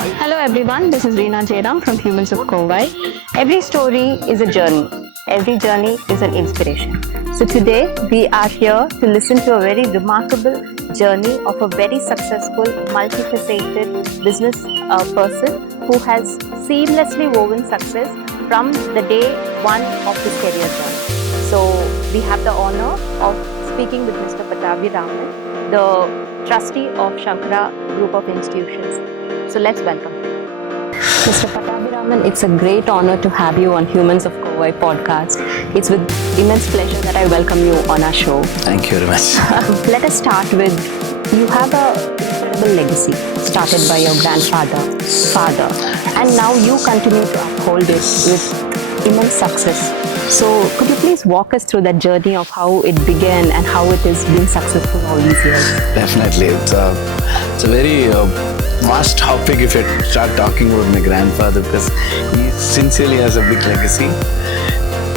Hello everyone, this is Reena Jairam from Humans of Kovai. Every story is a journey. Every journey is an inspiration. So today we are here to listen to a very remarkable journey of a very successful, multifaceted business person who has seamlessly woven success from the day one of his career journey. So we have the honor of speaking with Mr. Pattabhi Raman, the trustee of Sankara Group of Institutions. So let's welcome him. Mr. Pattabhi Raman, it's a great honor to have you on Humans of Kovai podcast. It's with immense pleasure that I welcome you on our show. Thank you very much. Let us start with, you have an incredible legacy started by your father, and now you continue to uphold it with immense success. So could you please walk us through that journey of how it began and how it has been successful all these years? Definitely. It's a very vast topic if you start talking about my grandfather, because he sincerely has a big legacy.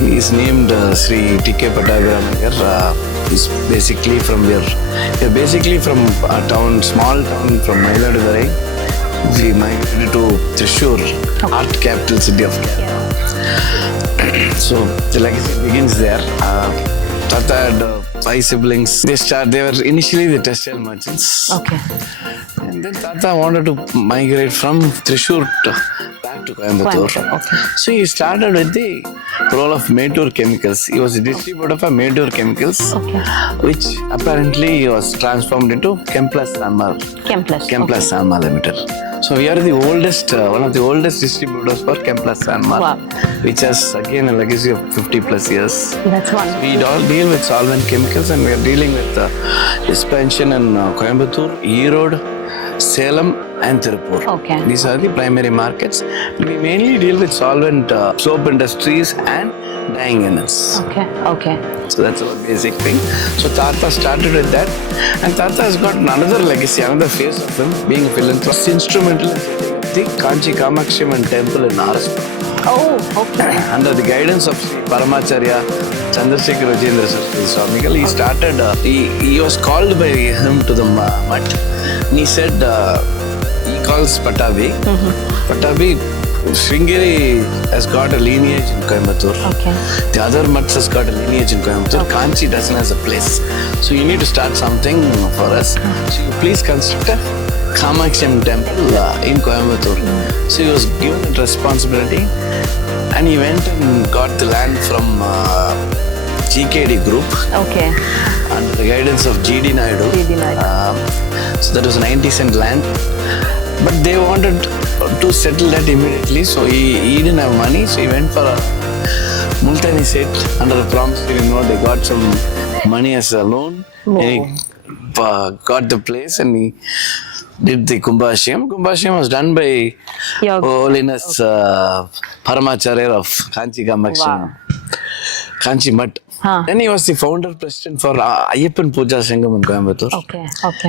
He is named Sri T.K. Pattabhi Raman. He's basically from a town, small town from Mailadurai. We migrated to Thrissur, art capital city of Kerala. So the legacy begins there. Tata had 5 siblings. They were initially the textile merchants. Okay. And then Tata wanted to migrate from Thrissur back to Coimbatore. Okay. So he started with the role of Metur Chemicals. He was a distributor for Metur Chemicals, which apparently he was transformed into Chemplus Sanma Limited. So we are the oldest, one of the oldest distributors for Chemplus Sanma, which has again a legacy of 50 plus years. That's wonderful. We all deal with solvent chemicals, and we are dealing with expansion in Coimbatore, Erode, Salem and Tirupur. Okay. These are the primary markets. We mainly deal with solvent soap industries and dyeing units. Okay. So that's our basic thing. So Tata started with that, and Tata has got another legacy, another phase of him being a philanthropist, instrumental in setting up the Kanchi Kamakshi Amman temple in Araspuram. Oh, okay. Under the guidance of Sri Paramacharya Chandrasekhar Rajendra Swamigal, he started, he was called by him to the mutt. And he said, he calls Pattabhi. Pattabhi, Sringeri has got a lineage in Coimbatore. Okay. The other mutts has got a lineage in Coimbatore. Kanchi doesn't have a place. So you need to start something for us. So you please construct a Kamakshi Amman temple in Coimbatore. So he was given that responsibility, and he went and got the land from GKD Group. Okay. Under the guidance of GD Naidu. So that was 90 cent land. But they wanted to settle that immediately, so he didn't have money, so he went for a Multani set under a promissory note. They got some money as a loan. And he got the place, and he did the Kumbhashiyam. Kumbhashiyam was done by Holiness Paramacharya of Kanchi Kamakshi, Kanchi Mutt. Then he was the founder president for Ayyappan Puja Sangam in Coimbatore. Okay.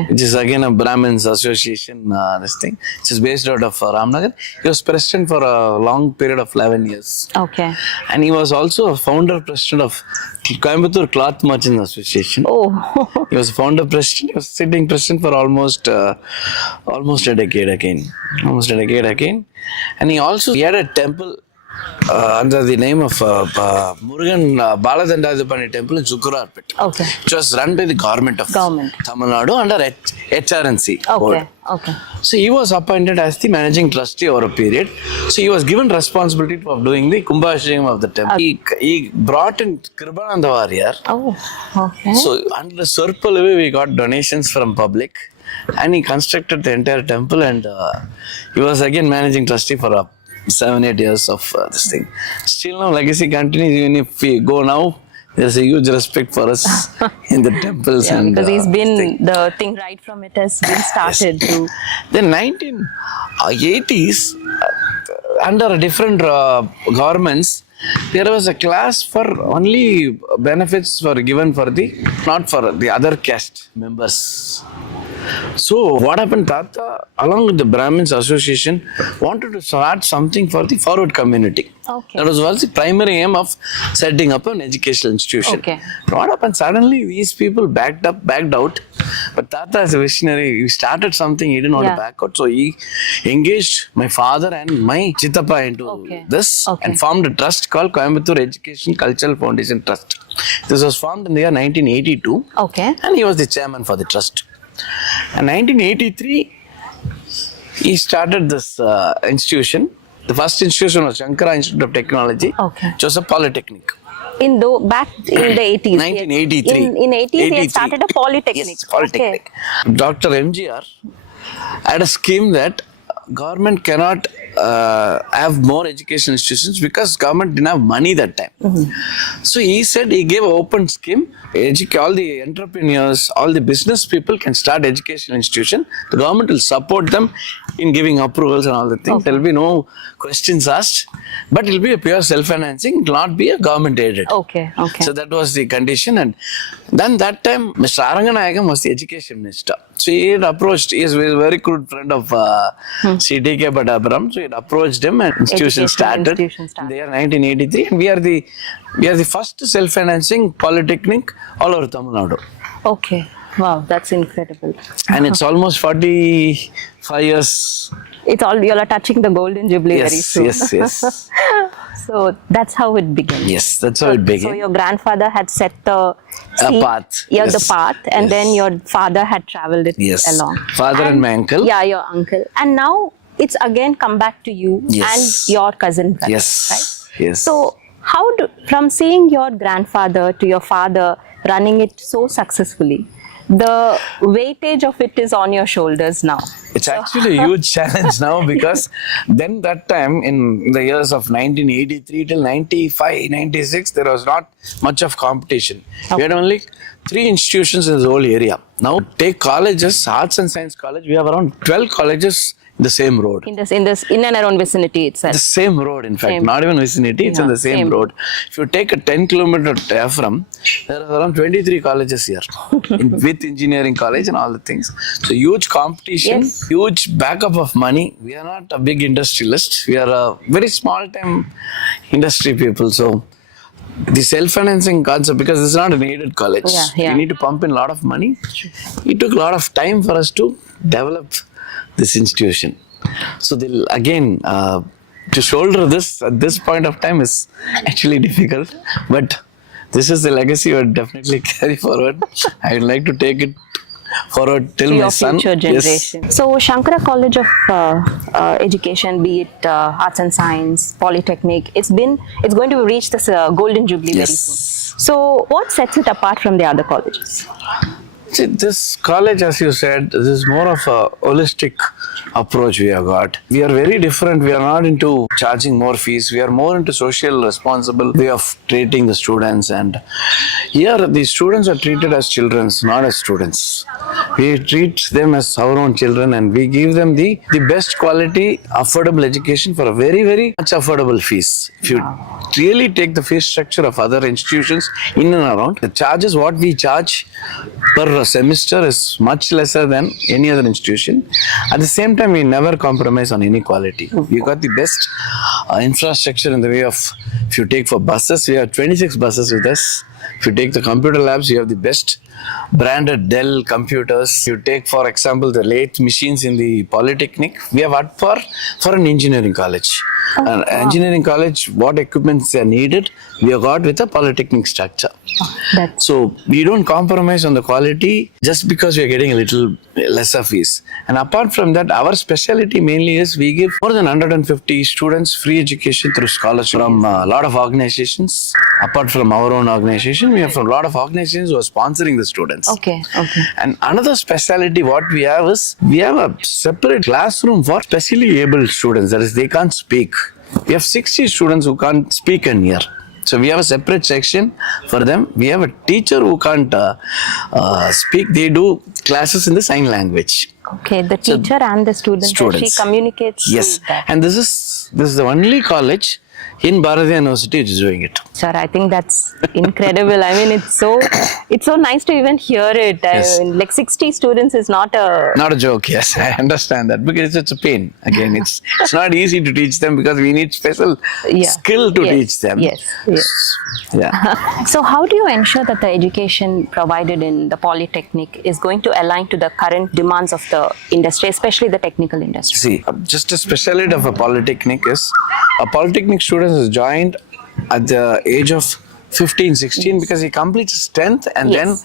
Which is again a Brahmins association, this thing, which is based out of Ramnagar. He was president for a long period of 11 years. Okay. And he was also a founder president of Coimbatore Cloth Merchants Association. Oh. He was founder president. He was sitting president for almost a decade again. And he had a temple under the name of Murugan Baladandadipani temple in Zukurarpet. Okay. Which was run by the government of Tamil Nadu under HRNC board. Okay. So he was appointed as the managing trustee over a period. So he was given responsibility of doing the Kumbhashiyam of the temple. He brought in Kribananda Warrior. Oh, okay. So under Surpalavi we got donations from public, and he constructed the entire temple, and he was again managing trustee for 7-8 years of this thing. Still now legacy continues. Even if we go now, there's a huge respect for us in the temples. And because he's been the thing right from it has been started to. Then 1980s, under different governments, there was a class for only benefits were given for not for the other caste members. So what happened, Tata, along with the Brahmins Association, wanted to start something for the forward community. Okay. That was the primary aim of setting up an educational institution. Okay. What happened? Suddenly these people backed out. But Tata is a visionary. He started something, he didn't want to back out. So he engaged my father and my Chittappa into this and formed a trust called Coimbatore Education Cultural Foundation Trust. This was formed in the year 1982. Okay. And he was the chairman for the trust. In 1983, he started this institution. The first institution was Sankara Institute of Technology, which was a polytechnic. Back in the 80s. 1983. In 80s, he had started a polytechnic. Yes, polytechnic. Okay. Dr. MGR had a scheme that government cannot have more education institutions because government didn't have money that time. So he said, he gave an open scheme. All the entrepreneurs, all the business people can start educational institution. The government will support them in giving approvals and all the things. There will be no questions asked, but it will be a pure self-financing. It will not be a government aided. Okay. So that was the condition. And then that time, Mr. Aranganayagam was the education minister. So he had approached, he is a very good friend of CTK Badabram. So he had approached him and institution started in the year 1983. And we are the first self-financing polytechnic all over Tamil Nadu. Okay. Wow, that's incredible. And it's almost 45 years. You are touching the golden jubilee very soon. Yes. So that's how it began. Yes, that's how it began. So your grandfather had set the path. The path, and then your father had traveled it along. Father and my uncle. Yeah, your uncle. And now it's again come back to you and your cousin brother. Right? Yes. So from seeing your grandfather to your father running it so successfully, the weightage of it is on your shoulders now. It's actually a huge challenge now because then that time in the years of 1983 till 95, 96, there was not much of competition. We had only 3 institutions in the whole area. Now take colleges, arts and science college, we have around 12 colleges in the same road. In and around vicinity itself. The same road, in fact, not even vicinity, it's in the same road. If you take a 10-kilometer diaphragm, there are around 23 colleges here with engineering college and all the things. So huge competition, huge backup of money. We are not a big industrialist. We are a very small time industry people. So the self-financing concept, because it's not an aided college, you need to pump in a lot of money. It took a lot of time for us to develop this institution. So again, to shoulder this at this point of time is actually difficult, but this is the legacy I would definitely carry forward. I would like to take it forward till my son. Future generation. So Sankara College of Education, be it arts and science, polytechnic, it's going to reach this golden jubilee very soon. So what sets it apart from the other colleges? See, this college, as you said, this is more of a holistic approach we have got. We are very different. We are not into charging more fees. We are more into social responsible way of treating the students. And here, the students are treated as children, not as students. We treat them as our own children, and we give them the best quality, affordable education for a very, very much affordable fees. If you really take the fee structure of other institutions in and around, the charges what we charge per semester is much lesser than any other institution. At the same time, we never compromise on any quality. We got the best infrastructure in the way of, if you take for buses, we have 26 buses with us. If you take the computer labs, you have the best branded Dell computers. You take, for example, the lathe machines in the polytechnic. We have at par for an engineering college. Engineering college, what equipments are needed, we have got with a polytechnic structure. So we don't compromise on the quality just because we are getting a little lesser fees. And apart from that, our specialty mainly is we give more than 150 students free education through scholarship from a lot of organizations. Apart from our own organization, we have a lot of organizations who are sponsoring the students. Okay. And another specialty what we have is we have a separate classroom for specially able students. That is, they can't speak. We have 60 students who can't speak and hear. So we have a separate section for them. We have a teacher who can't speak. They do classes in the sign language. Okay, the teacher and the students. She communicates. Yes, and this is the only college in Bharatiya University which is doing it. Sir, I think that's incredible. I mean, it's so nice to even hear it. Yes. I mean, like 60 students is not a Joke, yes, I understand that because it's a pain. Again, it's not easy to teach them because we need special skill to teach them. Yes. Yeah. So how do you ensure that the education provided in the polytechnic is going to align to the current demands of the industry, especially the technical industry? See, just a specialty of a polytechnic is a polytechnic student is joined at the age of 15, 16 because he completes his 10th and then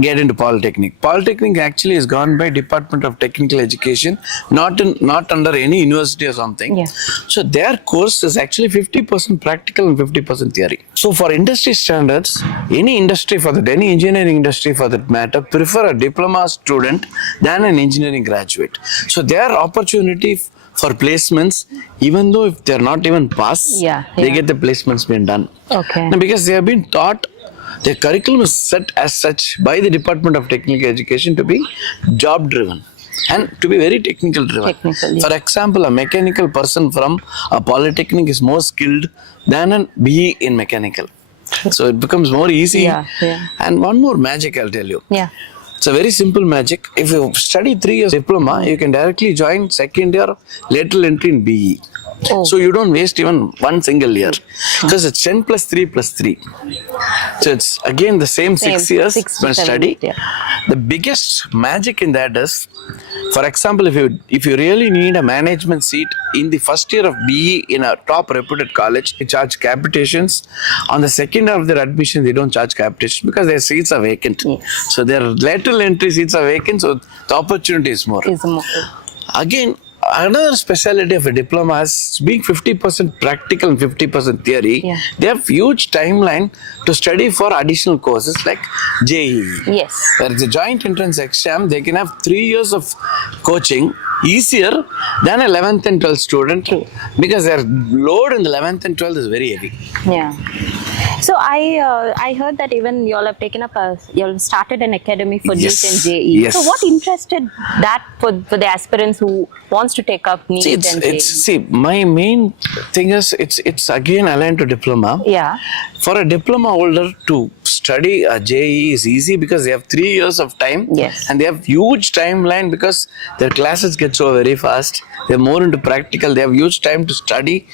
get into polytechnic. Polytechnic actually is gone by Department of Technical Education, not under any university or something. Yeah. So their course is actually 50% practical and 50% theory. So for industry standards, any engineering industry for that matter, prefer a diploma student than an engineering graduate. So their opportunity for placements, even though if they're not even pass, they get the placements being done. Okay. Now, because they have been taught, their curriculum is set as such by the Department of Technical Education to be job driven and to be very technical driven. For example, a mechanical person from a polytechnic is more skilled than an BE in mechanical. So it becomes more easy. And one more magic I'll tell you. It's a very simple magic. If you study 3 years diploma, you can directly join second year lateral entry in BE. So you don't waste even one single year because it's 10 plus 3 plus 3. So it's again the same 6 years when study. The biggest magic in that is, for example, if you really need a management seat in the first year of BE in a top reputed college, they charge capitations. On the second year of their admission, they don't charge capitation because their seats are vacant. So their lateral entry seats are vacant, so the opportunity is more. Again, another specialty of a diploma is being 50% practical and 50% theory. They have huge timeline to study for additional courses like JEE. Where it's a joint entrance exam, they can have 3 years of coaching easier than 11th and 12th student because their load in the 11th and 12th is very heavy. So I heard that even you all have taken up you all started an academy for NEET and JEE. So what interested that for the aspirants who wants to take up NEET and JEE? See, my main thing is it's again aligned to diploma. For a diploma holder to study a JEE is easy because they have 3 years of time and they have huge timeline because their classes get so very fast. They're more into practical. They have huge time to study.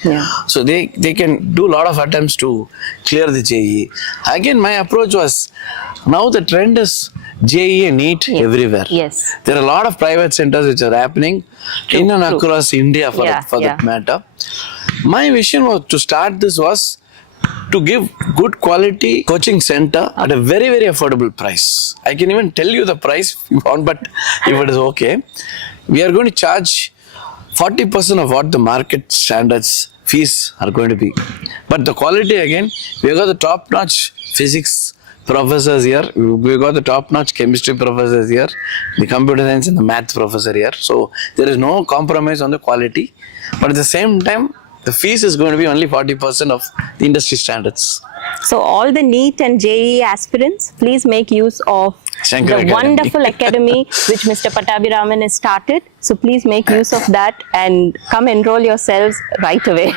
So they can do a lot of attempts to clear the JEE. Again, my approach was, now the trend is JEE and NEET everywhere. There are a lot of private centers which are happening in and across India for that matter. My vision was to start this was to give good quality coaching center at a very, very affordable price. I can even tell you the price if you want, but if it is okay, we are going to charge 40% of what the market standards fees are going to be. But the quality again, we got the top-notch physics professors here, we got the top-notch chemistry professors here, the computer science and the math professor here. So there is no compromise on the quality. But at the same time, the fees is going to be only 40% of the industry standards. So all the NEET and JEE aspirants, please make use of the wonderful academy which Mr. Pattabhiraman has started. So please make use of that and come enroll yourselves right away.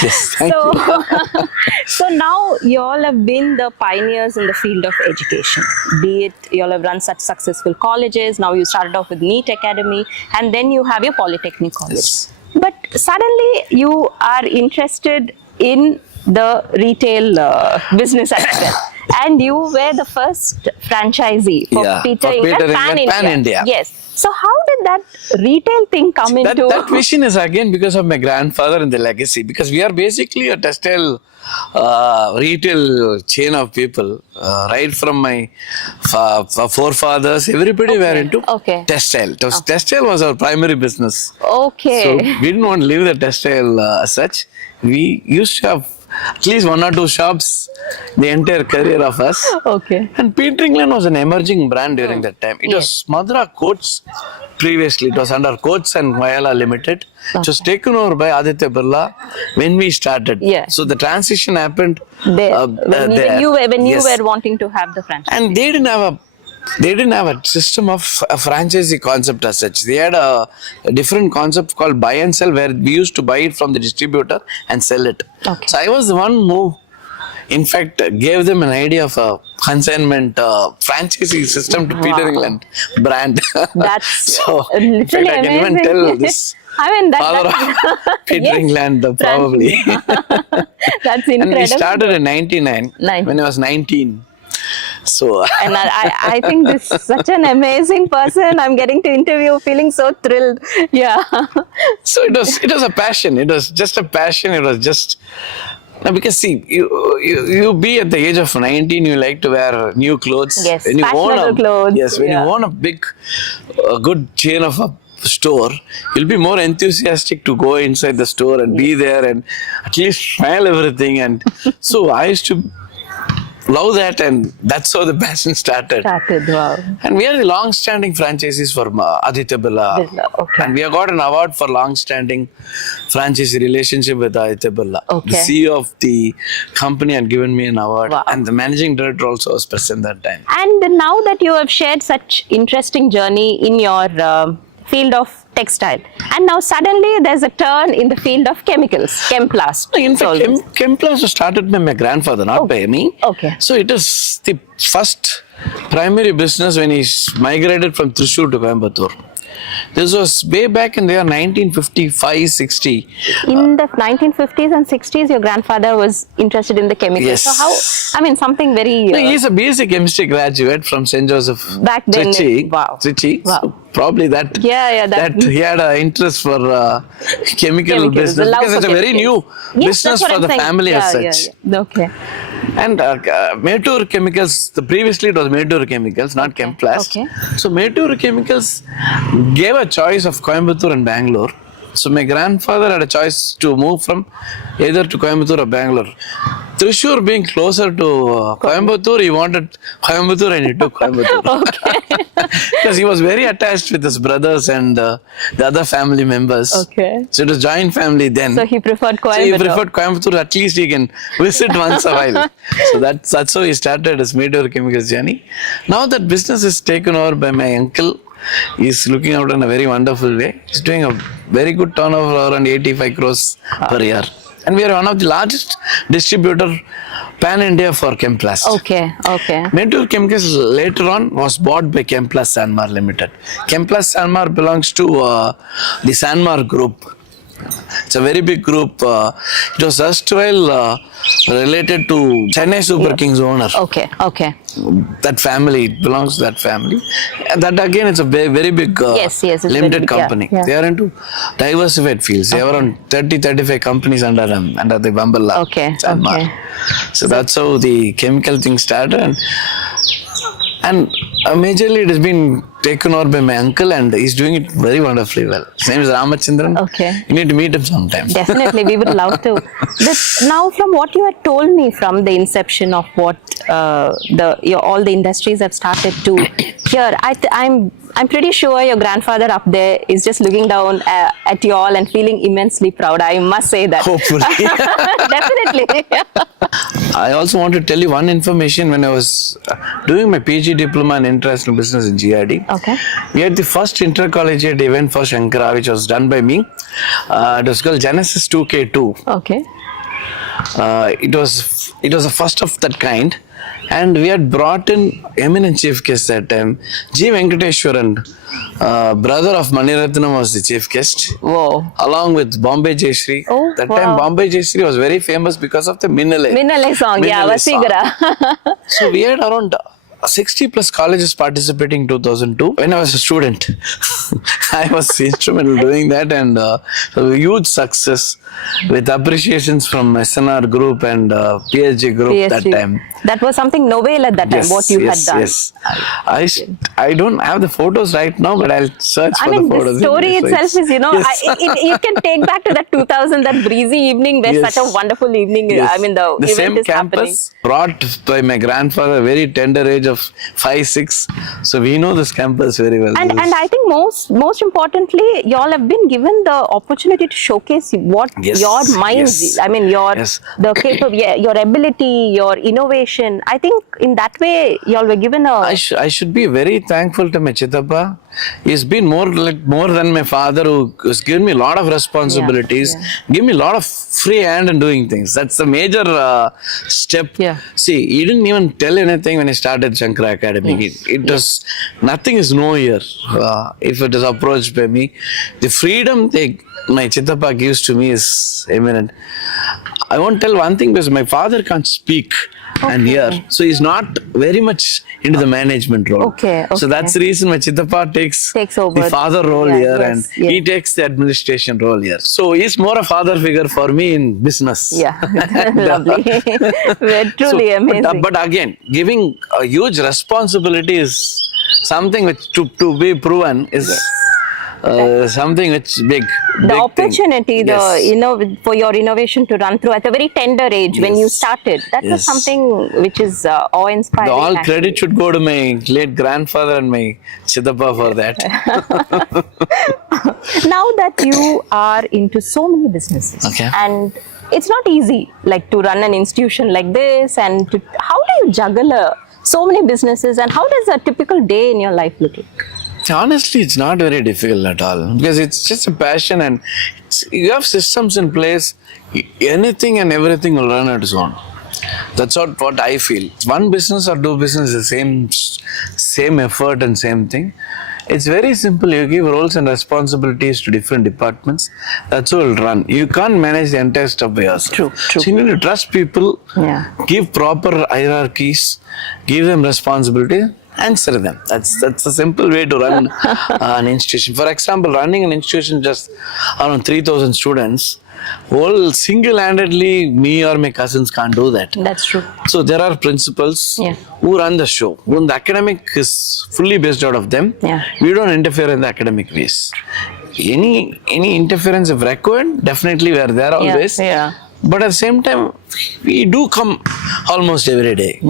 Thank you. So now you all have been the pioneers in the field of education. Be it you all have run such successful colleges. Now you started off with NEET Academy and then you have your Polytechnic College. But suddenly you are interested in the retail business as well. And you were the first franchisee for Peter England Pan India. So how did that retail thing come into? That vision is again because of my grandfather and the legacy. Because we are basically a textile retail chain of people. Right from my forefathers, everybody were into textile. Textile was our primary business. So we didn't want to leave the textile as such. We used to have at least 1 or 2 shops the entire career of us. And Peter England was an emerging brand during that time. It was Madura Coats previously. It was under Coats and Vayala Limited. It was taken over by Aditya Birla when we started. So the transition happened when you were wanting to have the franchise. And they didn't have a they didn't have a system of a franchisee concept as such. They had a different concept called buy and sell, where we used to buy it from the distributor and sell it. Okay. So I was the one who, in fact, gave them an idea of a consignment franchisee system to Peter England brand. That's so. In fact, literally I can even amazing. tell this. I mean, Father of Peter England, probably. That's incredible. And we started in 99 Nice. when I was 19. So And I think this is such an amazing person I'm getting to interview, feeling so thrilled. Yeah. so it was a passion. It was just a passion. It was just because see, you be at the age of 19, you like to wear new clothes. Yes, when you fashionable clothes. Yes, when Yeah. you own a big, good chain of a store, you'll be more enthusiastic to go inside the store and be there and at least smell everything. And so I used to love that, and that's how the passion started. Wow. And we are the long-standing franchisees for Aditya Birla. Okay. And we have got an award for long-standing franchisee relationship with Aditya Birla. Okay. The CEO of the company had given me an award. Wow. And the managing director also was present that time. And now that you have shared such interesting journey in your field of textile, and now suddenly there's a turn in the field of chemicals, Chemplast. In fact, Chemplast was started by my grandfather, not by me. Okay. So it is the first primary business when he migrated from Thrissur to Coimbatore. This was way back in the year 1955-60. In the 1950s and 60s, your grandfather was interested in the chemicals. Yes. So how, I mean, something very... No, he's a BSc chemistry graduate from St. Joseph. Back then, Trichy. wow. Trichy. Wow. So probably that. Yeah, that he had an interest for chemical Chemicals, business, the love because for it's a very new Yes, that's business what for I'm the saying. family as such. Yeah. Okay. And Maytur Chemicals, previously it was Maytur Chemicals, not Chemplast. Okay. So Maytur Chemicals gave a choice of Coimbatore and Bangalore. So my grandfather had a choice to move from either to Coimbatore or Bangalore. Thrissur being closer to Coimbatore, he wanted Coimbatore and he took Coimbatore. Because he was very attached with his brothers and the other family members. Okay. So it was joint family then. So he preferred Coimbatore. So he preferred Coimbatore, at least he can visit once a while. So that's how he started his Maytur Chemicals journey. Now that business is taken over by my uncle. He's looking out in a very wonderful way. He's doing a very good turnover, around 85 crores per year. And we are one of the largest distributor pan-India for Chemplast. Okay. Maytur Chemicals later on was bought by Chemplast Sanmar Limited. Chemplast Sanmar belongs to the Sanmar Group. It's a very big group. It was erstwhile related to Chennai Super Kings owner. Okay. That family, it belongs to that family. And that again, it's a very big Yes, it's limited very big, company. yeah. They are into diversified fields. They have around 30-35 companies under them, under the umbrella. Okay. So that's how the chemical thing started. And majorly it has been taken over by my uncle, and he's doing it very wonderfully well. His name is Ramachandran. Okay. You need to meet him sometime. Definitely, we would love to. Now, from what you had told me from the inception of what all the industries have started to here, I'm pretty sure your grandfather up there is just looking down at you all and feeling immensely proud. I must say that. Hopefully. Definitely. I also want to tell you one information. When I was doing my PG diploma in international business in GRD, Okay. we had the first intercollegiate event for Sankara, which was done by me. It was called Genesis 2K2. Okay. It was the first of that kind, and we had brought in eminent chief guest that time. G. Venkateshwaran, brother of Maniratnam, was the chief guest. Whoa. Along with Bombay Jayashree. Oh, that wow. time Bombay Jayashree was very famous because of the Minnale song, yeah, Vasigara. So we had around 60 plus colleges participating in 2002. When I was a student, I was instrumental doing that, and a huge success with appreciations from SNR Group and PSG Group that time. That was something novel at that time, what you had done. Yes. I don't have the photos right now, but I'll search for the photos. The story itself is, you can take back to that 2000, that breezy evening where such a wonderful evening, Yes. I mean, the event same is campus happening. brought by my grandfather, very tender age of 5, 6. So we know this campus very well. And I think most importantly, y'all have been given the opportunity to showcase what Yes, your minds, yes, I mean your yes. your ability, your innovation. I think in that way y'all were given a I should be very thankful to my Chittappa. He's been more than my father, who has given me a lot of responsibilities, give me a lot of free hand in doing things. That's the major step. Yeah. See, he didn't even tell anything when I started Sankara Academy. It was nothing is no here. If it is approached by me, the freedom my Chittappa gives to me is eminent. I won't tell one thing because my father can't speak and hear, so he's not very much into the management role. Okay. So that's the reason my Chittappa takes over the father role here, yes, and he takes the administration role here. So he's more a father figure for me in business. Yeah, lovely. We're truly amazing. But again, giving a huge responsibility is something which to be proven is something which big. The big opportunity, thing. for your innovation to run through at a very tender age when you started, that was something which is awe-inspiring. All credit should go to my late grandfather and my Chittappa for that. Now that you are into so many businesses, and it's not easy like to run an institution like this, and how do you juggle so many businesses, and how does a typical day in your life look like? Honestly, it's not very difficult at all, because it's just a passion, and you have systems in place. Anything and everything will run on its own. That's what I feel. One business or two business is the same effort and same thing. It's very simple. You give roles and responsibilities to different departments. That's how it will run. You can't manage the entire stuff by yourself. True. So you need to trust people, give proper hierarchies, give them responsibility, answer them. That's a simple way to run an institution. For example, running an institution just around 3,000 students, whole single-handedly me or my cousins can't do that. That's true. So there are principals who run the show. When the academic is fully based out of them, we don't interfere in the academic ways. Any interference if required, definitely we are there always. But at the same time, we do come almost every day.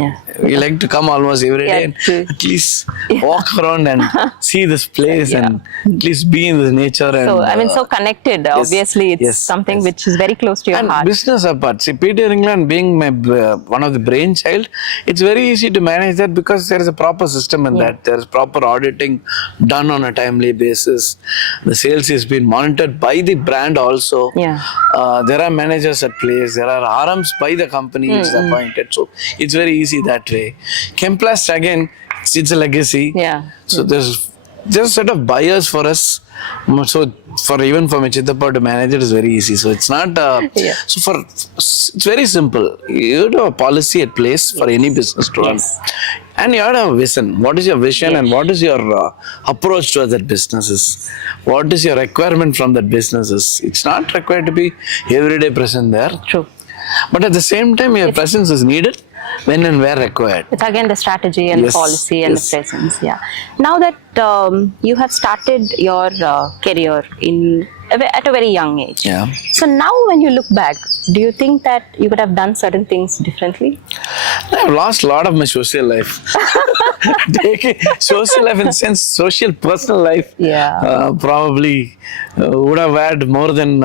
We like to come almost every day and at least walk around and see this place and at least be in the nature. So, and, so connected. Obviously, it's something which is very close to your and heart. Business apart, see, Peter England being my one of the brainchild, it's very easy to manage that because there is a proper system in that. There is proper auditing done on a timely basis. The sales is being monitored by the brand also. There are managers at place. There are RMs by the company which is appointed. So it's very easy that way. Chemplast again, it's a legacy. So there's a set of buyers for us. So even for my Chittappa to manage it is very easy. So it's not. So it's very simple. You have a policy at place for any business to run. And you have to have a vision. What is your vision and what is your approach to that businesses? What is your requirement from that businesses? It's not required to be everyday present there. True. But at the same time, your presence is needed when and where required. It's again the strategy and the policy and the presence. Now that you have started your career at a very young age. So now when you look back, do you think that you could have done certain things differently? I've lost a lot of my social life. Social life in the sense, social personal life. Probably would have had more than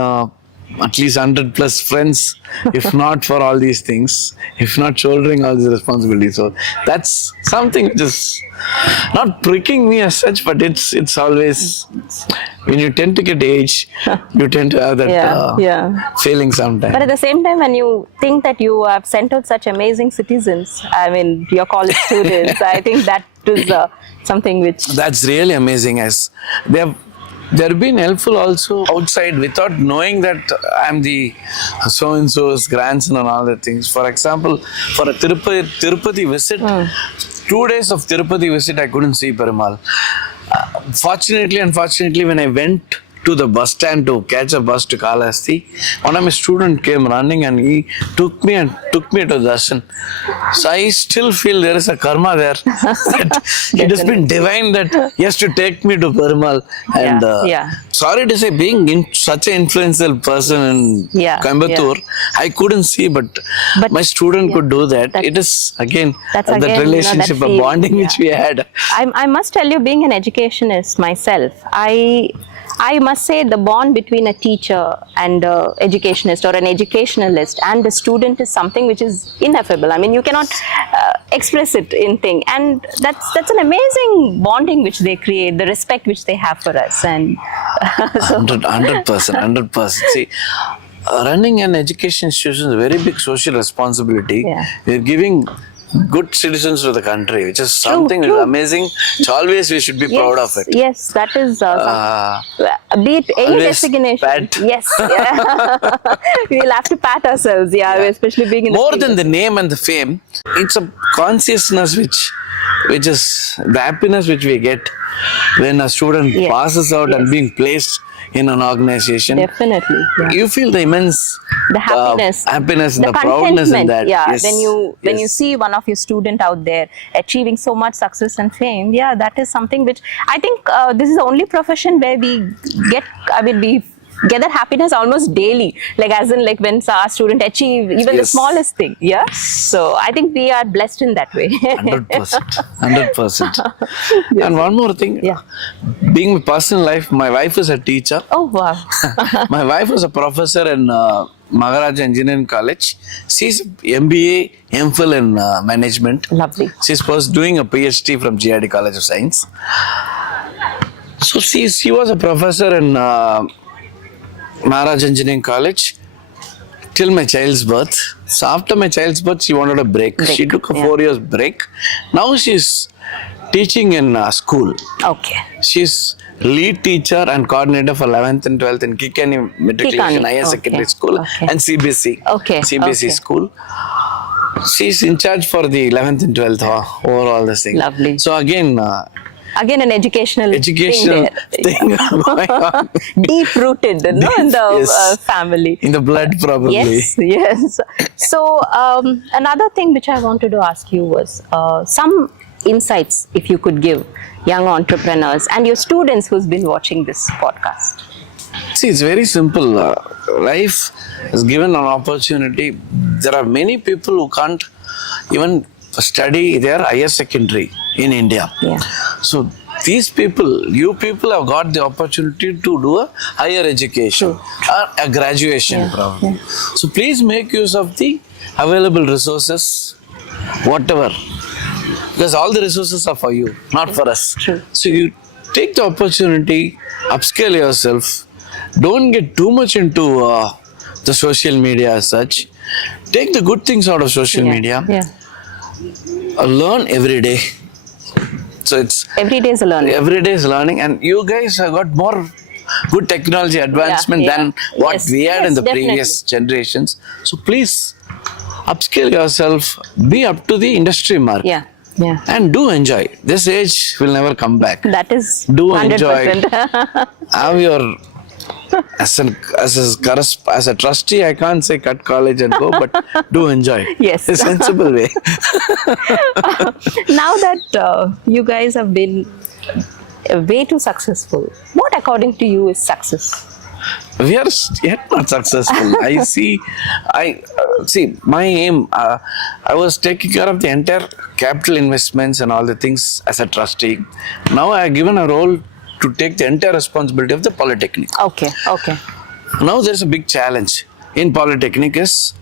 at least 100 plus friends, if not for all these things, if not shouldering all these responsibilities. So that's something which is not pricking me as such, but it's always, when you tend to get age, you tend to have that feeling sometimes. But at the same time, when you think that you have sent out such amazing citizens, I mean, your college students, I think that is something which... That's really amazing. As they've been helpful also outside without knowing that I'm the so-and-so's grandson and all the things. For example, for a Tirupati visit, 2 days of Tirupati visit, I couldn't see Perumal. Fortunately, unfortunately, when I went to the bus stand to catch a bus to Kalahasti. One of my student came running and he took me to darshan. So I still feel there is a karma there. That it has been divine that he has to take me to Perumal. And sorry to say, being such an influential person in Coimbatore, I couldn't see, but my student could do that. It is again that relationship, a bonding which we had. I must tell you, being an educationist myself, I must say the bond between a teacher and an educationist or an educationalist and a student is something which is ineffable. I mean, you cannot express it in thing, and that's an amazing bonding which they create, the respect which they have for us, and 100%. See, running an education institution is a very big social responsibility. We're giving good citizens to the country, which is something which is amazing. So always we should be proud of it. Yes, that is be it any designation. Pat. Yes, we'll have to pat ourselves. Especially being in more than the name and the fame, it's a consciousness which is the happiness which we get when a student passes out and being placed in an organization. Definitely. You feel the immense happiness, the proudness in that. When you see one of your student out there achieving so much success and fame, that is something which I think this is the only profession where we get that happiness almost daily, like as in like when our student achieve even the smallest thing. So I think we are blessed in that way. 100%. And one more thing, being my personal life, my wife is a teacher. Oh wow. My wife was a professor in Maharaja Engineering College. She's MBA, MPhil in management. Lovely. She's first doing a PhD from GID College of Science. So she was a professor in Maharaja Engineering College till my child's birth. So after my child's birth, she wanted a break. She took a 4 years break. Now she's teaching in school. Okay. She's lead teacher and coordinator for 11th and 12th in Kikani Matriculation Higher Secondary School and CBSE. CBSE school. She's in charge for the 11th and 12th overall this thing. Lovely. So again an educational thing going on. Deep rooted in the family, in the blood probably. Yes. So another thing which I wanted to ask you was some insights if you could give young entrepreneurs and your students who's been watching this podcast. See, it's very simple. Life is given an opportunity. There are many people who can't even study their higher secondary in India. So these people, you people have got the opportunity to do a higher education or a graduation probably. So please make use of the available resources, whatever, because all the resources are for you, not for us. So you take the opportunity, upscale yourself, don't get too much into the social media as such. Take the good things out of social media. Learn every day. So it's every day is a learning. Every day is learning, and you guys have got more good technology advancement than what we had in the previous generations. So please upscale yourself, be up to the industry mark. And do enjoy. This age will never come back. That is do 100%. Enjoy. Have your as a trustee, I can't say cut college and go, but do enjoy. Yes. A sensible way. Now that you guys have been way too successful, what according to you is success? We are yet not successful. I see my aim. I was taking care of the entire capital investments and all the things as a trustee. Now I have given a role to take the entire responsibility of the Polytechnic. Okay. Now there's a big challenge in Polytechnic is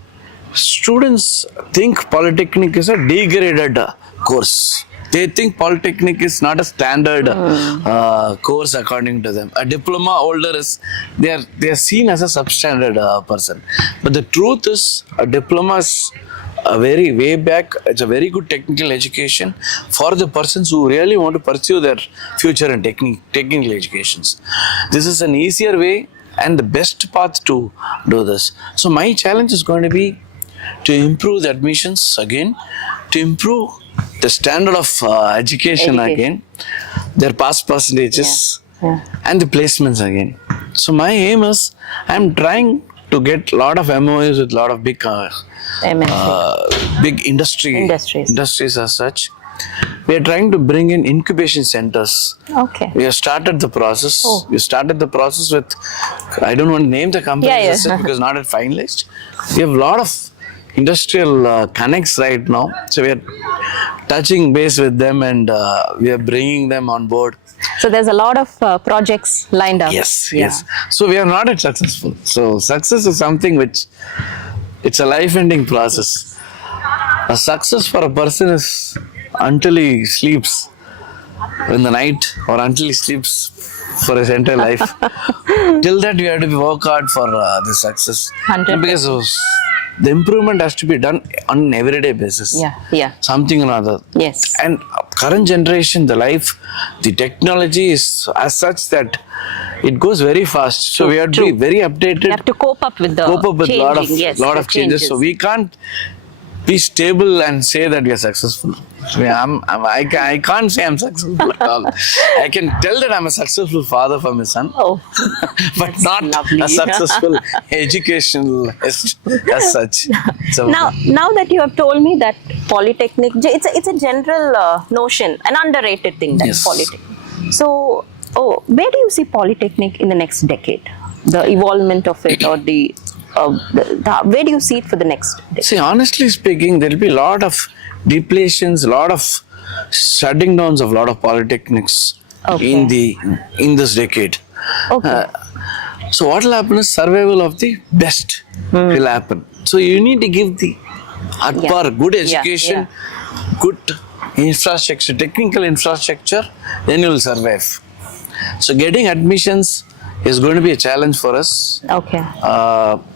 students think Polytechnic is a degraded course. They think Polytechnic is not a standard course according to them. A diploma holder they are seen as a substandard person. But the truth is, a diploma is way back. It's a very good technical education for the persons who really want to pursue their future in technical educations. This is an easier way and the best path to do this. So my challenge is going to be to improve the admissions again, to improve the standard of education again, their pass percentages and the placements again. So my aim is, I'm trying to get a lot of MOUs with a lot of big big industries as such. We are trying to bring in incubation centers. Okay. We have started the process. We started the process with, I don't want to name the company as such because not yet finalized. We have a lot of industrial connects right now. So we are touching base with them and we are bringing them on board. So there's a lot of projects lined up. Yes. So we are not yet successful. So success is something which, it's a life-ending process. A success for a person is until he sleeps in the night or until he sleeps for his entire life. Till that, we have to work hard for the success. 100%. Because the improvement has to be done on an everyday basis. Yeah. Something or other. Yes. And current generation, the life, the technology is as such that it goes very fast. So we have to be very updated. You have to cope up with a lot of changes. So we can't be stable and say that we are successful. I can't say I'm successful at all. I can tell that I'm a successful father for my son, but not lovely. a successful educationalist as such. So Now that you have told me that Polytechnic, it's a general notion, an underrated thing, that Yes. Polytechnic. So, where do you see Polytechnic in the next decade? The evolvement of it, or where do you see it for the next decade? See, honestly speaking, there will be a lot of depletions, a lot of shutting downs of a lot of polytechnics in this decade. Okay. So what will happen is survival of the best will happen. So you need to give the good education, good infrastructure, technical infrastructure, then you will survive. So getting admissions is going to be a challenge for us. Okay.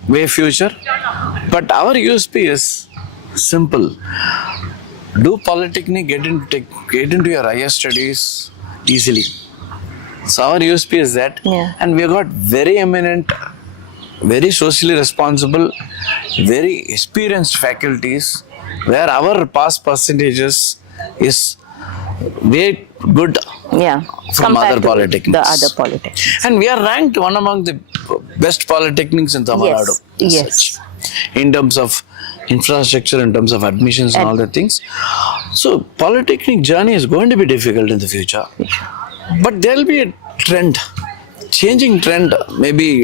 Way future. But our USP is simple. Do Polytechnic, get into your higher studies easily. So our USP is that. And we have got very eminent, very socially responsible, very experienced faculties where our pass percentages is way good from other polytechnics. The other polytechnics. And we are ranked one among the best polytechnics in Tamil Nadu. Yes. In terms of infrastructure, in terms of admissions and all the things. So Polytechnic journey is going to be difficult in the future. But there will be a trend. Changing trend maybe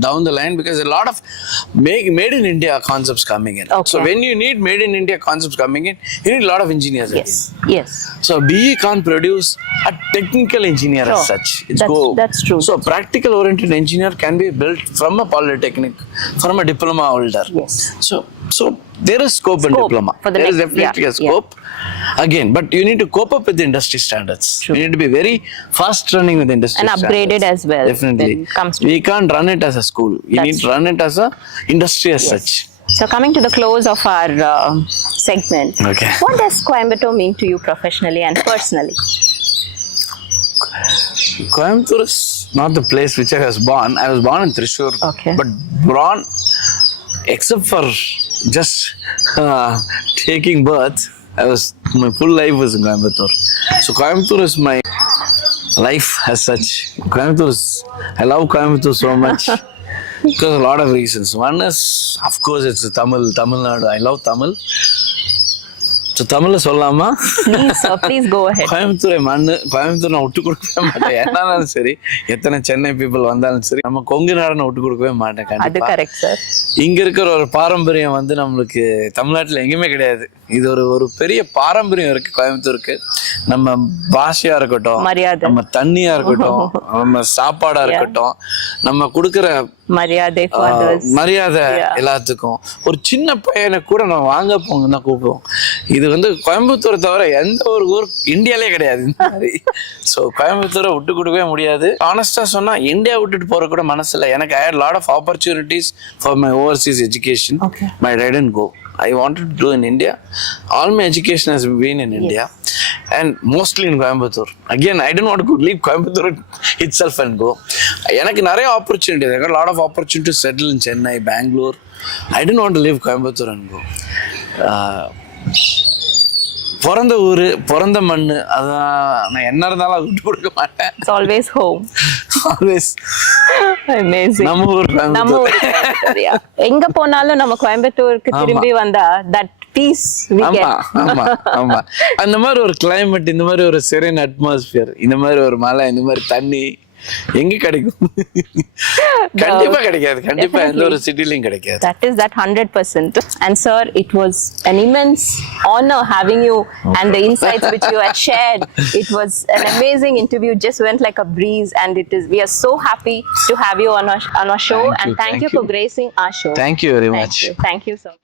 down the line, because a lot of made in India concepts coming in. Okay. So when you need made in India concepts coming in, you need a lot of engineers again. Yes. So BE can't produce a technical engineer as such. That's true. So practical oriented engineer can be built from a polytechnic, from a diploma holder. Yes. So there is scope in diploma. There is definitely a scope. Again, but you need to cope up with the industry standards. You need to be very fast running with the industry and standards. Upgraded as well. Definitely. We can't run it as a school. You need to run it as a industry as such. So coming to the close of our segment, Okay. what does Coimbatore mean to you professionally and personally? Coimbatore is not the place which I was born. I was born in Thrissur, but born, except for just taking birth, my full life was in Coimbatore. So Coimbatore is my life as such. I love Coimbatore so much because of a lot of reasons. One is, of course, it's Tamil Nadu. I love Tamil. So Tamil சொல்லலாமா? Please go ahead. கோயம்புத்தூரை நான் விட்டு கொடுக்கவே மாட்டேன். என்னாலும் சரி, எத்தனை Chennai people வந்தாலும் சரி, நம்ம கொங்கு நாடனை விட்டு கொடுக்கவே மாட்டேன். அது கரெக்ட் சார். இங்க இருக்கிற ஒரு பாரம்பரியம் நம்மளுக்கு தமிழ்நாட்டுல எங்கேயுமே கிடையாது. இது ஒரு பெரிய பாரம்பரியம் இருக்கு கோயம்புத்தூருக்கு. நம்ம பாஷையா இருக்கட்டும், நம்ம தண்ணியா இருக்கட்டும், நம்ம சாப்பாடா இருக்கட்டும், நம்ம கொடுக்கிற மரியாதை எல்லாத்துக்கும். ஒரு சின்ன பையனை கூட நம்ம வாங்க போங்க தான் கூப்பிடுவோம். இது கோயம்புத்தூரை தவிர எந்த ஒரு ஊர் இந்தியாலே கிடையாது இந்த மாதிரி. ஸோ கோயம்புத்தூரை விட்டு கொடுக்கவே முடியாது. ஆனஸ்டா சொன்னா இந்தியா விட்டுட்டு போற கூட மனசுல. எனக்கு I had a lot of opportunities for my overseas education, but I didn't go. I wanted to do in India. All my education has been in India, and mostly in Coimbatore. Again, I didn't want to leave Coimbatore itself and go. எனக்கு நிறைய opportunities. I got a lot of opportunity to settle in Chennai, Bangalore. I didn't want to leave Coimbatore and go. பிறந்த ஊரு பிறந்த மண்ணு அதான் நான் என்ன இருந்தாலும் விட்டு கொடுக்க மாட்டேன். It's always home. Always Amazing. நம்ம ஊர் நம்ம ஊரு கோயம்புத்தூர், yeah. எங்க போனாலும் நம்ம கோயம்புத்தூருக்கு திரும்பி வந்தா that peace we ஆமா get. ஆமா ஆமா. அந்த மாதிரி ஒரு கிளைமேட், இந்த மாதிரி ஒரு செரேன் அட்மாஸ்பியர், இந்த மாதிரி ஒரு மலை, இந்த மாதிரி தண்ணி எங்க கிடைக்கும்? கண்டிப்பா கிடைக்காது. கண்டிப்பா எந்த ஒரு சிட்டிலயும் கிடைக்காது. That 100%. And sir, it was an immense honor having you and the insights which you had shared. It was an amazing interview. Just went like a breeze, and we are so happy to have you on our show. Thank you, and thank you thank for you. gracing our show. Thank you very much. Thank you, sir.